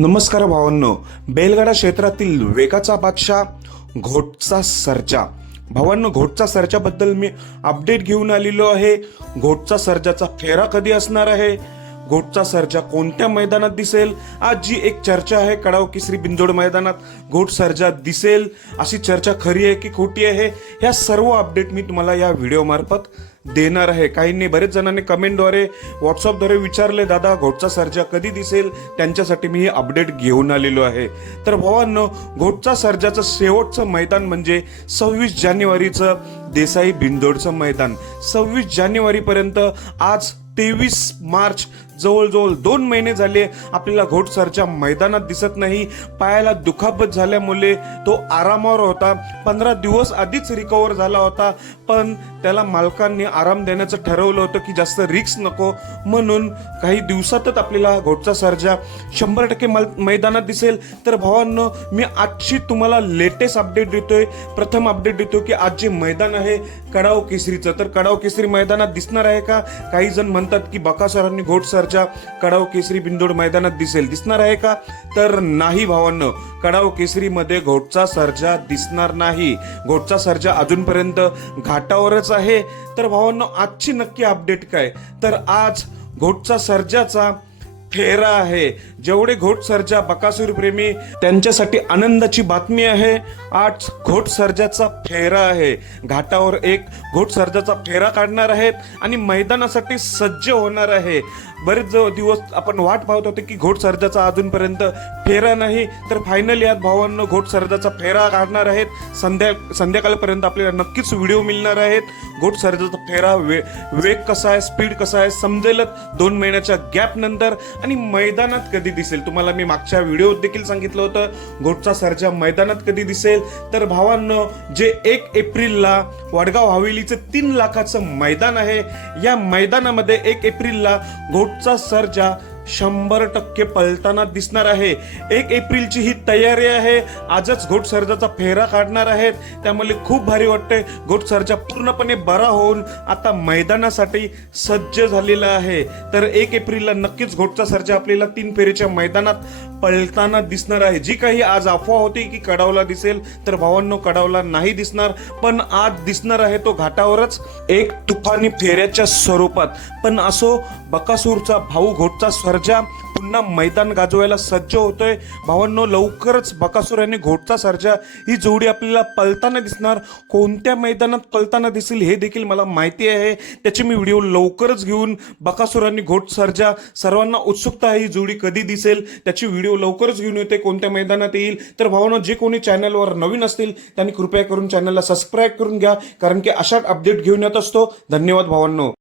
नमस्कार भावांनो. बैलगाडा क्षेत्रातील वेगाचा बादशाह घोटचा सर्जा. भावांनो घोटचा सर्जाबद्दल मी अपडेट घेऊन आलेलो आहे. घोटचा सर्जाचा फेरा कधी असणार आहे? घोटचा सर्जा कोणत्या मैदानात दिसेल? आज जी एक चर्चा आहे कडाव की श्री बिंदोड मैदानात घोट सर्जा दिसेल? अशी चर्चा खरी आहे की खोटी आहे? ह्या सर्व अपडेट मी तुम्हाला या व्हिडिओमार्फत देणार आहे. काहींनी बरेच जणांनी कमेंटद्वारे व्हॉट्सअपद्वारे विचारले दादा घोटचा सर्जा कधी दिसेल? त्यांच्यासाठी मी ही अपडेट घेऊन आलेलो आहे. तर भावांनो घोटचा सर्जाचं शेवटचं मैदान म्हणजे सव्वीस जानेवारीचं देसाई बिंदोडचं मैदान. सव्वीस जानेवारीपर्यंत आज तेवीस मार्च जवळजवळ दोन महिने झाले. आपल्याला घोटसरच्या मैदानात दिसत नाही. पायाला दुखापत झाल्यामुळे तो आरामावर होता. पंधरा दिवस आधीच रिकवर झाला होता. पण त्याला मालकांनी आराम देण्याचं ठरवलं होतं की जास्त रिक्स नको. म्हणून काही दिवसातच आपल्याला घोटचा सर्जा शंभर टक्के मल- मैदानात दिसेल. तर भावांनो मी आजची तुम्हाला लेटेस्ट अपडेट देतोय. प्रथम अपडेट देतो की आज जे मैदान आहे कडाव केसरीचं. तर कडाव केसरी मैदानात दिसणार आहे का? काही जण म्हणतात की बकासरांनी घोट सरजा कडाव केसरी बिंदोड मैदानात दिसेल. दिसणार आहे का? तर नाही भावांनो. कडाव केसरीमध्ये घोटचा सर्जा दिसणार नाही. घोटचा सर्जा अजूनपर्यंत घाटावरच आहे. तर भावांनो आजची नक्की अपडेट काय? तर आज घोटचा सर्जाचा फेरा आहे. जेवढे घोट सर्जा बकासूर प्रेमी त्यांच्यासाठी आनंदाची बातमी आहे आज घोट सर्जाचा फेरा आहे. घाटावर एक घोट सर्जाचा फेरा काढणार आहेत आणि मैदानासाठी सज्ज होणार आहे. बरेच दिवस आपण वाट पाहत होते की घोट सर्जाचा अजूनपर्यंत फेरा नाही तर फायनली यात भावांनो घोट सर्जाचा फेरा काढणार आहेत. संध्या संध्याकाळपर्यंत आपल्याला नक्कीच व्हिडिओ मिळणार आहेत. घोट सर्जाचा फेरा वे वेग कसा आहे स्पीड कसा आहे समजेलच. दोन महिन्याच्या गॅप नंतर आणि मैदानात कधी दिसेल? तुम्हाला मी मागच्या व्हिडिओ देखील सांगितलं होतं. घोटचा सर्जा मैदानात कधी दिसेल? तर भावांनो जे एक एप्रिलला वडगाव हवेलीचं तीन लाखाचं मैदान आहे या मैदानामध्ये एक एप्रिलला घोटचा सर्जा शंभर टक्के पलताना दिसणार आहे. एक एप्रिलची ही तयारी आहे. आजच घोट सर्जाचा फेरा काढणार आहेत. त्यामुळे खूप भारी वाटते. घोट सर्जा पूर्णपणे बरा होऊन आता मैदानासाठी सज्ज झालेला आहे. तर एक एप्रिलला नक्कीच घोटचा सर्जा आपल्याला तीन फेरीच्या मैदानात पळताना दिसणार आहे. जी काही आज अफवा होती की कडावला दिसेल तर भावांनो कडावला नाही दिसणार. पण आज दिसणार आहे तो घाटावरच एक तुफानी फेऱ्याच्या स्वरूपात. पण असो बकासूरचा भाऊ घोटचा सर्जा पुन्हा मैदान गाजवायला सज्ज होतोय. भावांनो लवकरच बकासूर आणि घोटचा सर्जा. ही जोडी आपल्याला पलताना दिसणार. कोणत्या मैदानात पलताना दिसेल हे देखील मला माहिती आहे. त्याची मी व्हिडिओ लवकरच घेऊन बकासूर आणि घोट सर्जा. सर्वांना उत्सुकता आहे ही जोडी कधी दिसेल? त्याची व्हिडिओ लवकरच घेऊन येते. कोणत्या मैदानात येईल? तर भावांनो जे कोणी चॅनलवर नवीन असतील त्यांनी कृपया करून चॅनलला सबस्क्राईब करून घ्या. कारण की अशा अपडेट घेऊन येत असतो. धन्यवाद भावांनो.